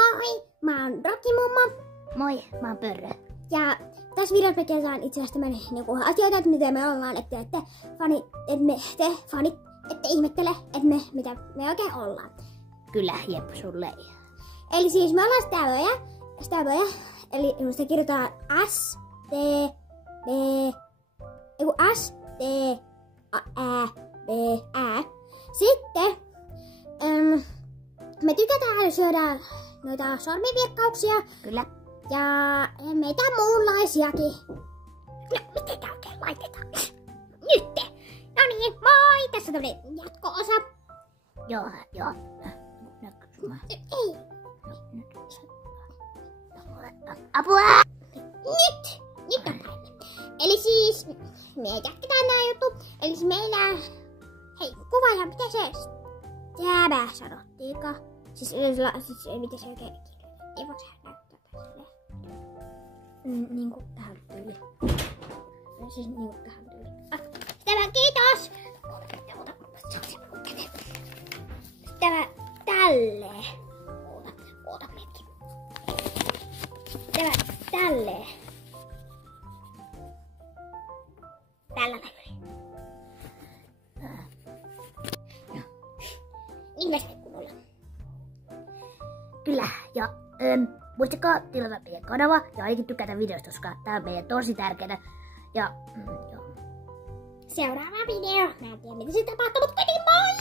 Moi, mä oon Rokkimummo. Moi, mä oon Pörrö. Ja tässä videossa me kerrotaan itse asiassa niinku asioita, että miten me ollaan, että te fanit, ette ihmettele, että mitä me oikein ollaan. Kyllä, jep, sulle. Eli siis me ollaan Stäböjä, eli se kirjoitetaan S, T, B, S, T, Ä, B, Ä. Sitten me tykätään syödä noita sormivirkkauksia. Kyllä. Ja meitä muunlaisiakin. No, miten tää oikein laitetaan? Nytte! No niin, moi! Tässä on tämmönen jatko-osa. Joo. Ei. Apua! Nyt on päivä. Eli siis, me jatketaan nää juttu. Eli siis meillä... Hei, kuvaaja, miten se Stäbä sanottiinko? Siis miten se oikein ei voi näyttää tälle. Niinku tähän tyyliin. Siis niinku tähän tyyliin. Stäbä, kiitos! Stäbä, tälleen. Oota hetki. Stäbä, tälleen. Tällä näkyy. Ihmeessä kunnolla. Kyllä, ja muistakaa tilata meidän kanava ja ainakin tykätä videosta, koska tää on meidän tosi tärkeää. Ja joo. Seuraava video. Mä en tiedä mitä se tapahtuu, mutta moi!